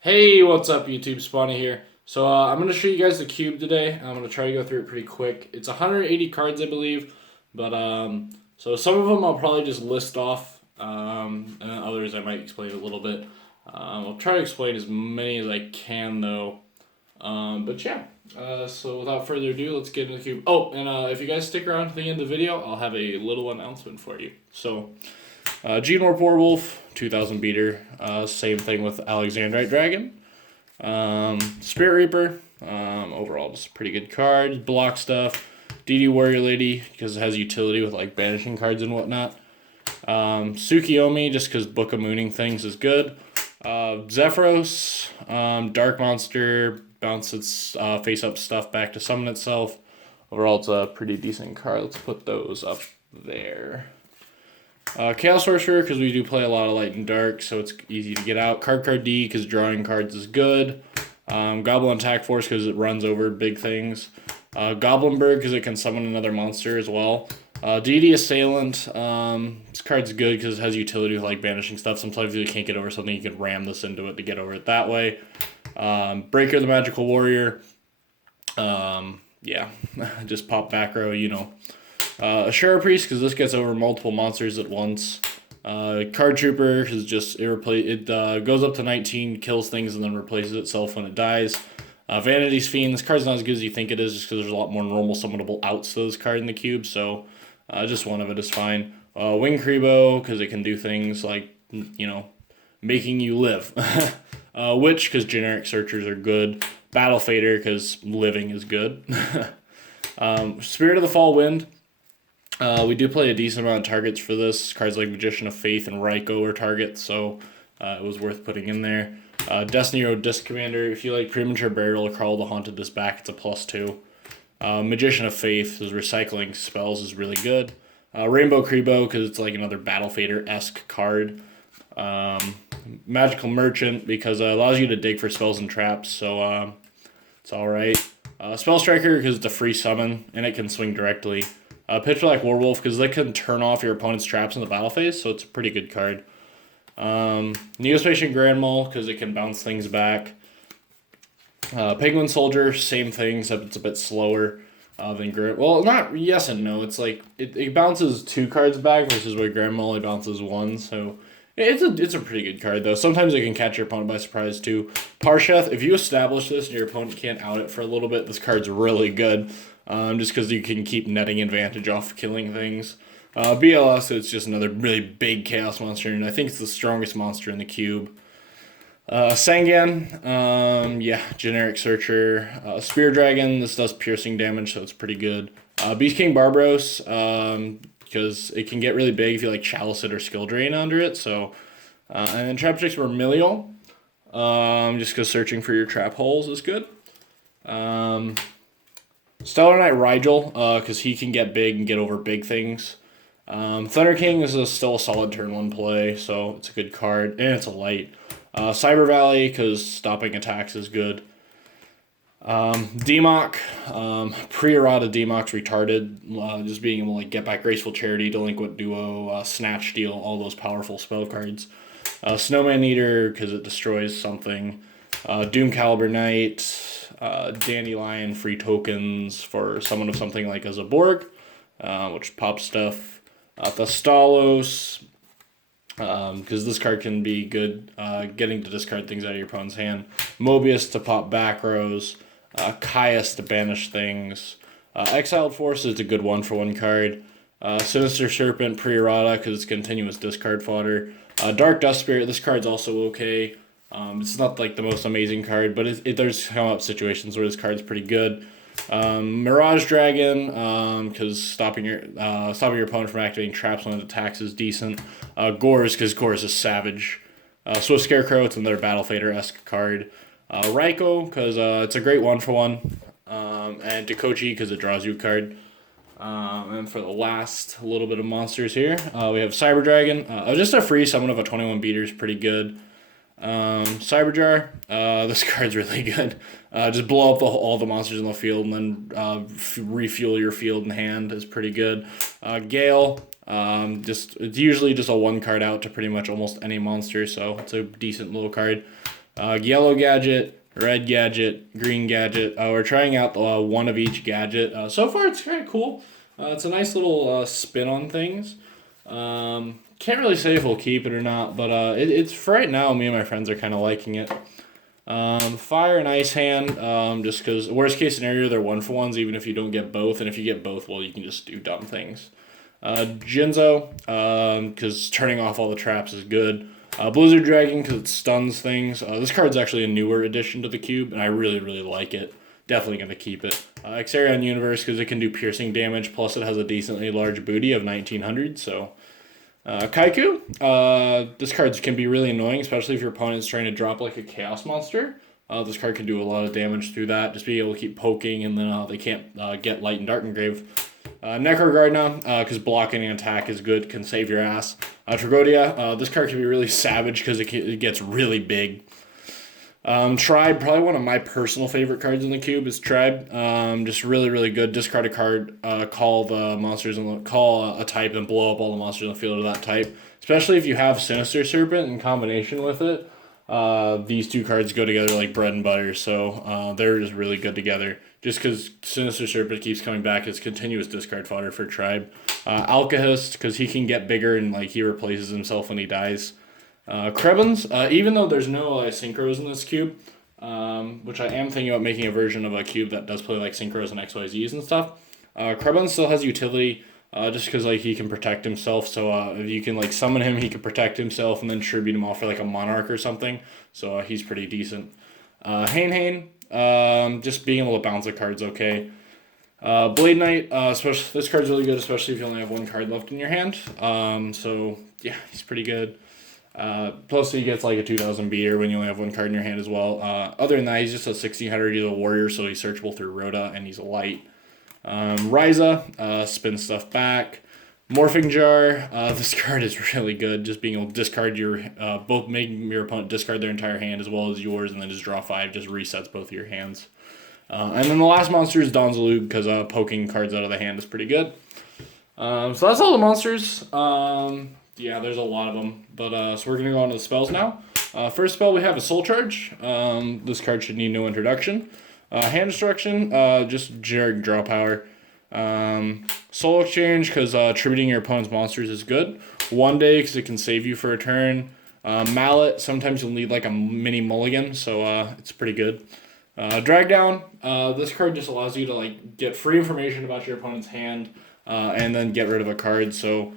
Hey, what's up YouTube? Spawny here. I'm going to show you guys the cube today. I'm going to try to go through it pretty quick. It's 180 cards, I believe, but so some of them I'll probably just list off, and then others I might explain a little bit. I'll try to explain as many as I can though. But yeah, so without further ado, let's get into the cube. Oh, and if you guys stick around to the end of the video, I'll have a little announcement for you. Gene Warpwolf, 2000 beater. Same thing with Alexandrite Dragon. Spirit Reaper. Overall, just a pretty good card. Block stuff. DD Warrior Lady, because it has utility with like banishing cards and whatnot. Tsukiyomi, just because Book of Mooning things is good. Zephyros, Dark Monster, bounce its face up stuff back to summon itself. Overall, it's a pretty decent card. Let's put those up there. Chaos Sorcerer, because we do play a lot of Light and Dark, so it's easy to get out. Card D, because drawing cards is good. Goblin Attack Force, because it runs over big things. Goblin Bird, because it can summon another monster as well. DD Assailant, this card's good because it has utility with like banishing stuff. Sometimes if you can't get over something, you can ram this into it to get over it that way. Breaker the Magical Warrior. Yeah, just pop back row, you know. Ashura Priest, because this gets over multiple monsters at once. Card Trooper, because it goes up to 19, kills things, and then replaces itself when it dies. Vanity's Fiend, this card's not as good as you think it is, just because there's a lot more normal summonable outs to this card in the cube, so just one of it is fine. Wing Kribo, because it can do things like, you know, making you live. Witch, because generic searchers are good. Battle Fader, because living is good. Spirit of the Fall Wind. We do play a decent amount of targets for this. Cards like Magician of Faith and Raiko are targets, so it was worth putting in there. Destiny Road Disc Commander, if you like Premature Burial or Crawl the Haunted Disc back, it's a +2. Magician of Faith, those recycling spells is really good. Rainbow Kribo, because it's like another Battle Fader-esque card. Magical Merchant, because it allows you to dig for spells and traps, so it's alright. Spell Striker, because it's a free summon, and it can swing directly. Pitch Black Warwolf, because they can turn off your opponent's traps in the battle phase, so it's a pretty good card. Neospatian Grand Mole, because it can bounce things back. Penguin Soldier, same thing, except it's a bit slower than Grand. Well, not yes and no. It's like it bounces 2 cards back versus where Grand Mole bounces 1, so it's a pretty good card though. Sometimes it can catch your opponent by surprise too. Parsheth, if you establish this and your opponent can't out it for a little bit, this card's really good. Just because you can keep netting advantage off killing things. BLS, it's just another really big chaos monster, and I think it's the strongest monster in the cube. Sangan, yeah, generic searcher. Spear Dragon, this does piercing damage, so it's pretty good. Beast King Barbaros, because it can get really big if you like Chalice it or Skill Drain under it, so. And then Traptrix Vermilion, just because searching for your trap holes is good. Stellar Knight Rigel, because he can get big and get over big things. Thunder King is still a solid turn 1 play, so it's a good card, and it's a light. Cyber Valley, because stopping attacks is good. Demok, pre-errata Demok's retarded, just being able to like, get back Graceful Charity, Delinquent Duo, Snatch Steal, all those powerful spell cards. Snowman Eater, because it destroys something. Doom Caliber Knight. Dandelion free tokens for someone of something like as a Borg, which pops stuff. Thestalos, because this card can be good, getting to discard things out of your opponent's hand. Mobius to pop back rows. Caius to banish things. Exiled Force is a good 1-for-1 card. Sinister Serpent pre-errata because it's continuous discard fodder. Dark Dust Spirit, this card's also okay. It's not like the most amazing card, but there's come up situations where this card's pretty good. Mirage Dragon, because stopping your opponent from activating traps when it attacks is decent. Gores, because Gores is savage. Swift Scarecrow, it's another Battle Fader-esque card. Raiko, because it's a great 1-for-1. And Dekochi, because it draws you a card. And for the last little bit of monsters here, we have Cyber Dragon. Just a free summon of a 21 beater is pretty good. Cyberjar, this card's really good. Just blow up all the monsters in the field and then refuel your field and hand is pretty good. Gale, it's usually just a 1 card out to pretty much almost any monster, so it's a decent little card. Yellow gadget, red gadget, green gadget. We're trying out one of each gadget. So far, it's kind of cool. It's a nice little spin on things. Can't really say if we'll keep it or not, but it's for right now. Me and my friends are kind of liking it. Fire and ice hand, just because worst case scenario, they're 1-for-1s even if you don't get both, and if you get both, well, you can just do dumb things. Jinzo, because turning off all the traps is good. Blizzard Dragon, because it stuns things. This card's actually a newer addition to the cube, and I really, really like it. Definitely going to keep it. Xarion Universe, because it can do piercing damage, plus it has a decently large booty of 1900, so... Kaiku, this card can be really annoying, especially if your opponent's trying to drop like a Chaos Monster. This card can do a lot of damage through that, just being able to keep poking, and then they can't get Light and Dark Engrave. Necrogardna, because blocking an attack is good, can save your ass. Tragodia, this card can be really savage because it gets really big. Tribe, probably one of my personal favorite cards in the cube is Tribe. Just really, really good. Discard a card, call the monsters and call a type and blow up all the monsters on the field of that type. Especially if you have Sinister Serpent in combination with it. These two cards go together like bread and butter, so they're just really good together. Just because Sinister Serpent keeps coming back as continuous discard fodder for Tribe. Alkahest, because he can get bigger and like he replaces himself when he dies. Krebons, even though there's no synchros in this cube, which I am thinking about making a version of a cube that does play like synchros and XYZs and stuff. Krebon still has utility, just because like he can protect himself. So if you can like summon him, he can protect himself and then tribute him off for like a monarch or something. So he's pretty decent. Hane, just being able to bounce the cards okay. Blade Knight, especially this card's really good, especially if you only have one card left in your hand. So yeah, he's pretty good. Plus he gets like a 2000 beater when you only have one card in your hand as well. Other than that, he's just a 1600. He's a warrior, so he's searchable through Rhoda, and he's a light. Ryza, spin stuff back. Morphing Jar, this card is really good. Just being able to discard your, both making your opponent discard their entire hand as well as yours, and then just draw 5, just resets both of your hands. And then the last monster is Donzalug, because poking cards out of the hand is pretty good. So that's all the monsters. Yeah, there's a lot of them. But so we're going to go on to the spells now. First spell we have is Soul Charge. This card should need no introduction. Hand Destruction, just generic draw power. Soul Exchange, because tributing your opponent's monsters is good. One Day, because it can save you for a turn. Mallet, sometimes you'll need like a mini mulligan, so it's pretty good. Drag Down, this card just allows you to like get free information about your opponent's hand, and then get rid of a card, so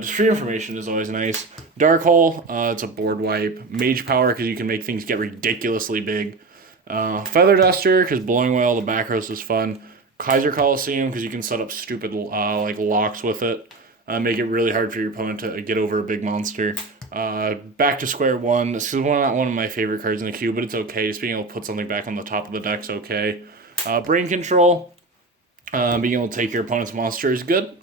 just free information is always nice. Dark Hole, it's a board wipe. Mage Power, because you can make things get ridiculously big. Feather Duster, because blowing away all the back rows is fun. Kaiser Coliseum, because you can set up stupid like locks with it. Make it really hard for your opponent to get over a big monster. Back to Square One. This is not one of my favorite cards in the queue, but it's okay. Just being able to put something back on the top of the deck's okay. Brain Control. Being able to take your opponent's monster is good.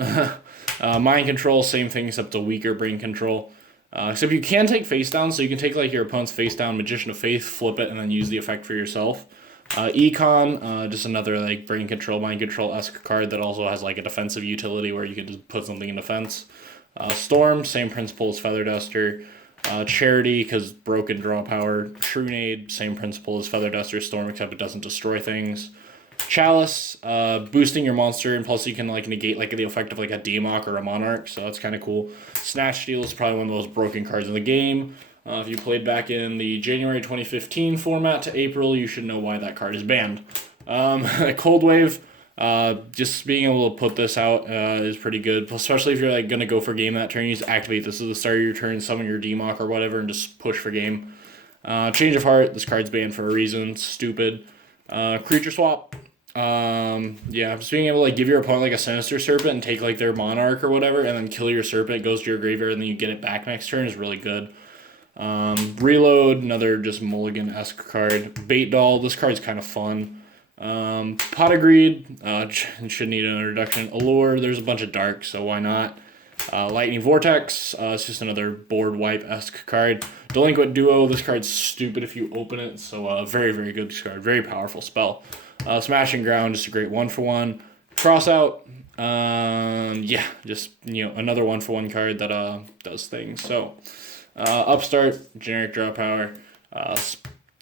Mind Control, same thing except a weaker Brain Control. Except you can take face down, so you can take like your opponent's face down, Magician of Faith, flip it, and then use the effect for yourself. Econ, just another like Brain Control, Mind Control-esque card that also has like a defensive utility where you can just put something in defense. Storm, same principle as Feather Duster. Charity, because broken draw power. Trunade, same principle as Feather Duster, Storm, except it doesn't destroy things. Chalice, boosting your monster, and plus you can like negate like the effect of like a Demok or a Monarch, so that's kind of cool. Snatch Steal is probably one of the most broken cards in the game. If you played back in the January 2015 format to April, you should know why that card is banned. Cold Wave, just being able to put this out is pretty good, especially if you're like gonna go for game that turn. You just activate this at the start of your turn, summon your Demok or whatever, and just push for game. Change of Heart, this card's banned for a reason. It's stupid. Creature Swap. Yeah, just being able to like give your opponent like a Sinister Serpent and take like their Monarch or whatever, and then kill your Serpent, goes to your graveyard, and then you get it back next turn is really good. Reload, another just mulligan-esque card. Bait Doll, this card's kind of fun. Pot of Greed, should need an introduction. Allure, there's a bunch of darks, so why not? Lightning Vortex, it's just another board wipe-esque card. Delinquent Duo, this card's stupid if you open it, so very, very good card, very powerful spell. Smashing Ground, just a great 1-for-1. Crossout, yeah, just, another 1-for-1 card that does things. So, Upstart, generic draw power.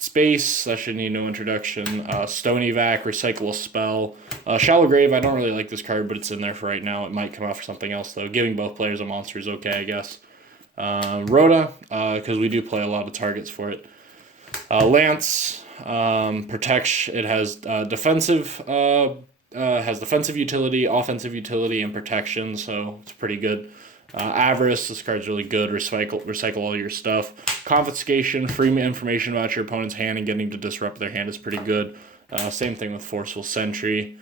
Space, that should need no introduction. Stony Vac, Recycle a Spell. Shallow Grave, I don't really like this card, but it's in there for right now. It might come out for something else, though. Giving both players a monster is okay, I guess. Rhoda, because we do play a lot of targets for it. Lance, protection. It has defensive utility, offensive utility, and protection, so it's pretty good. Avarice, this card's really good. Recycle all your stuff. Confiscation, free information about your opponent's hand and getting to disrupt their hand is pretty good. Same thing with Forceful Sentry.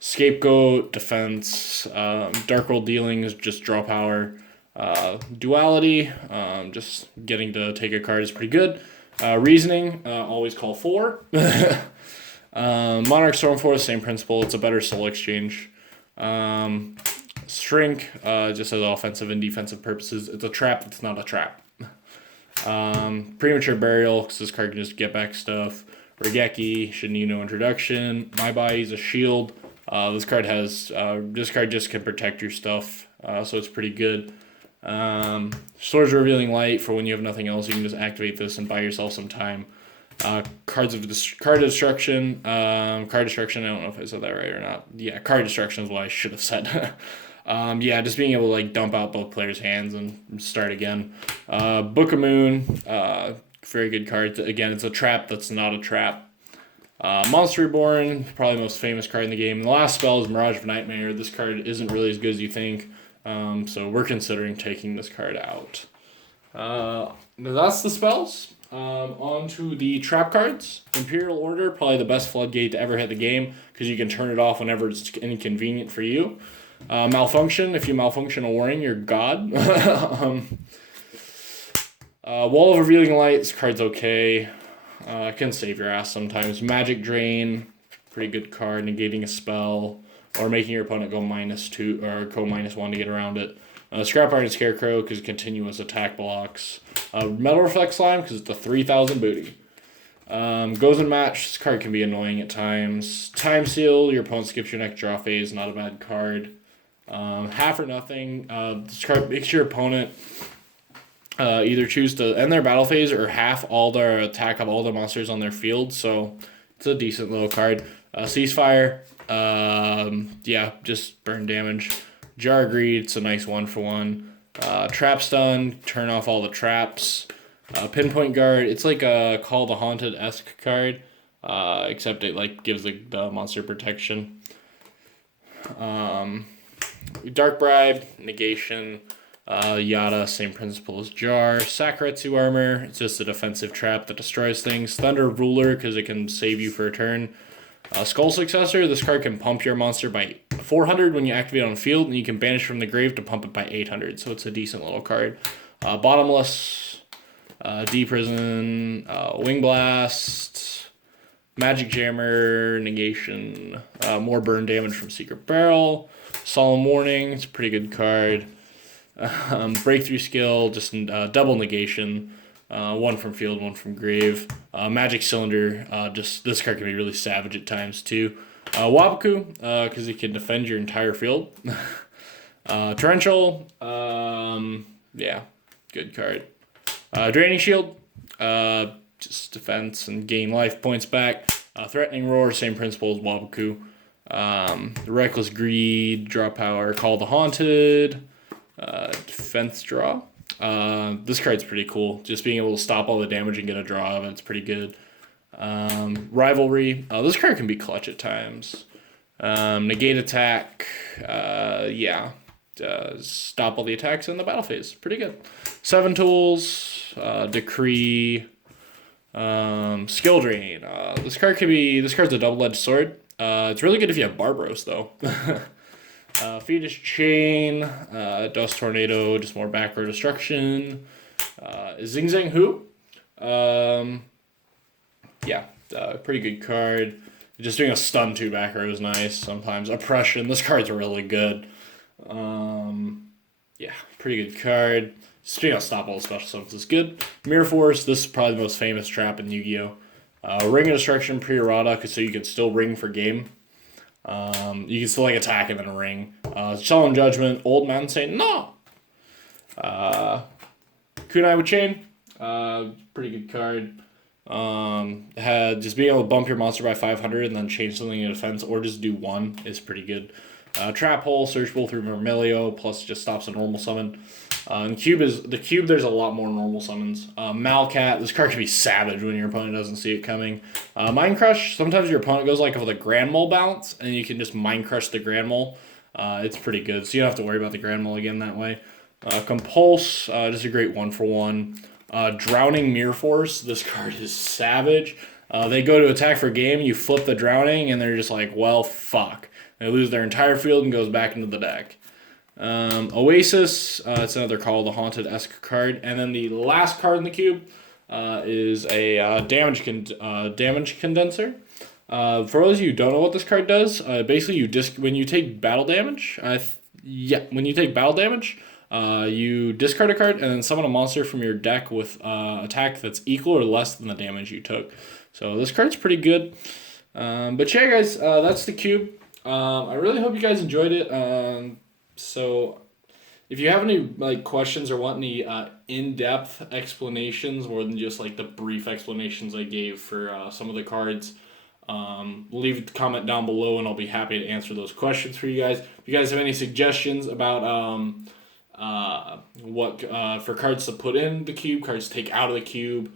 Scapegoat, defense. Dark World Dealings, just draw power. Duality, just getting to take a card is pretty good. Reasoning, always call 4. Monarch Stormforce, same principle. It's a better soul exchange. Shrink, just has offensive and defensive purposes. It's a trap that's not a trap. Premature Burial, because this card can just get back stuff. Regeki, should need no introduction. My Body's a shield. This card just can protect your stuff, so it's pretty good. Swords Revealing Light, for when you have nothing else, you can just activate this and buy yourself some time. Card Destruction. I don't know if I said that right or not. Yeah, Card Destruction is what I should have said. Just being able to like dump out both players' hands and start again. Book of Moon, very good card. Again, it's a trap that's not a trap. Monster Reborn, probably the most famous card in the game. And the last spell is Mirage of Nightmare. This card isn't really as good as you think, so we're considering taking this card out. That's the spells. On to the trap cards. Imperial Order, probably the best floodgate to ever hit the game because you can turn it off whenever it's inconvenient for you. Malfunction, if you malfunction a warring, you're god. Wall of Revealing Light, this card's okay. Can save your ass sometimes. Magic Drain, pretty good card, negating a spell, or making your opponent go -2 or go -1 to get around it. Scrap Iron Scarecrow, because continuous attack blocks. Metal Reflect Slime, because it's a 3,000 booty. Goes in Match, this card can be annoying at times. Time Seal, your opponent skips your next draw phase, not a bad card. Half or Nothing, this card makes your opponent either choose to end their battle phase or half all their attack of all the monsters on their field, so it's a decent little card. Ceasefire, just burn damage. Jar Greed, it's a nice 1-for-1. Trap Stun, turn off all the traps. Pinpoint Guard, it's like a Call the Haunted-esque card, except it like gives the monster protection. Dark Bribe, negation, Yada, same principle as Jar. Sakuretsu Armor, it's just a defensive trap that destroys things. Thunder Ruler, because it can save you for a turn. Skull Successor, this card can pump your monster by 400 when you activate on field, and you can banish from the grave to pump it by 800, so it's a decent little card. Bottomless, D-Prison, Wing Blast, Magic Jammer, negation, more burn damage from Secret Barrel. Solemn Warning, it's a pretty good card. Breakthrough Skill, just double negation. One from field, one from grave. Magic Cylinder, just this card can be really savage at times too. Wabaku, because it can defend your entire field. Torrential, good card. Draining Shield, just defense and gain life points back. Threatening Roar, same principle as Wabaku. Reckless Greed, draw power. Call the Haunted, defense draw. This card's pretty cool. Just being able to stop all the damage and get a draw of it's pretty good. Rivalry. This card can be clutch at times. Negate attack. Stop all the attacks in the battle phase. Pretty good. 7 tools. Decree. Skill drain. This card's a double-edged sword. It's really good if you have Barbaros though. Fetish Chain, Dust Tornado, just more back row destruction. Zing Zang Hu. Pretty good card. Just doing a stun 2 back row is nice sometimes. Oppression, this card's really good. Pretty good card. Just being able to stop all the special summons is good. Mirror Force, this is probably the most famous trap in Yu-Gi-Oh! Ring of Destruction, pre-errata, so you can still ring for game. You can still attack and then ring. Solemn Judgment, Old Man saying no. Kunai with Chain. Pretty good card. Had just being able to bump your monster by 500 and then change something in defense, or just do one is pretty good. Trap Hole, searchable through Vermilio, plus just stops a normal summon. And the cube. There's a lot more normal summons. Malcat. This card can be savage when your opponent doesn't see it coming. Mind Crush. Sometimes your opponent goes like with a Grand Mole bounce, and you can just Mind Crush the Grand Mole. It's pretty good, so you don't have to worry about the Grand Mole again that way. Compulse. Just a great 1-for-1. Drowning Mirror Force. This card is savage. They go to attack for game. You flip the Drowning, and they're just like, well, fuck. They lose their entire field and goes back into the deck. Oasis, it's another Call of the Haunted-esque card. And then the last card in the cube is a damage condenser. For those of you who don't know what this card does, basically when you take battle damage, you discard a card and then summon a monster from your deck with attack that's equal or less than the damage you took. So this card's pretty good. But yeah, guys, that's the cube. I really hope you guys enjoyed it. So if you have any questions or want any in-depth explanations more than just the brief explanations I gave for some of the cards, leave a comment down below and I'll be happy to answer those questions for you guys. If you guys have any suggestions about what for cards to put in the cube, cards to take out of the cube,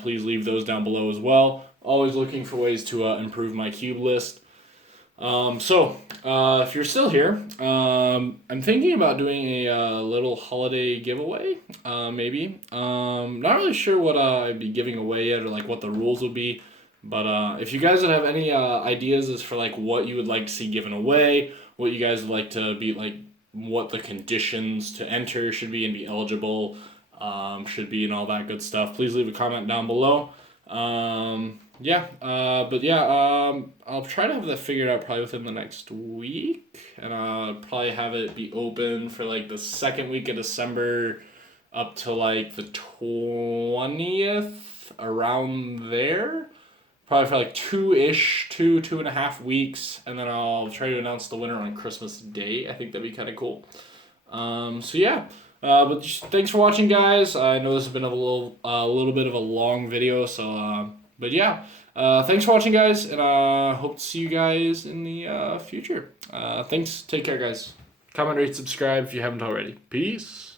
please leave those down below as well. Always looking for ways to improve my cube list. If you're still here, I'm thinking about doing a little holiday giveaway, maybe. Not really sure what I'd be giving away yet or what the rules would be. But if you guys would have any ideas as for what you would like to see given away, what you guys would like to be what the conditions to enter should be and be eligible should be and all that good stuff, please leave a comment down below. I'll try to have that figured out probably within the next week, and I'll probably have it be open for the second week of December up to the 20th, around there. Probably for 2.5 weeks, and then I'll try to announce the winner on Christmas Day. I think that'd be kind of cool. But just thanks for watching, guys. I know this has been a little bit of a long video, so thanks for watching, guys, and hope to see you guys in the future. Thanks. Take care, guys. Comment, rate, subscribe if you haven't already. Peace.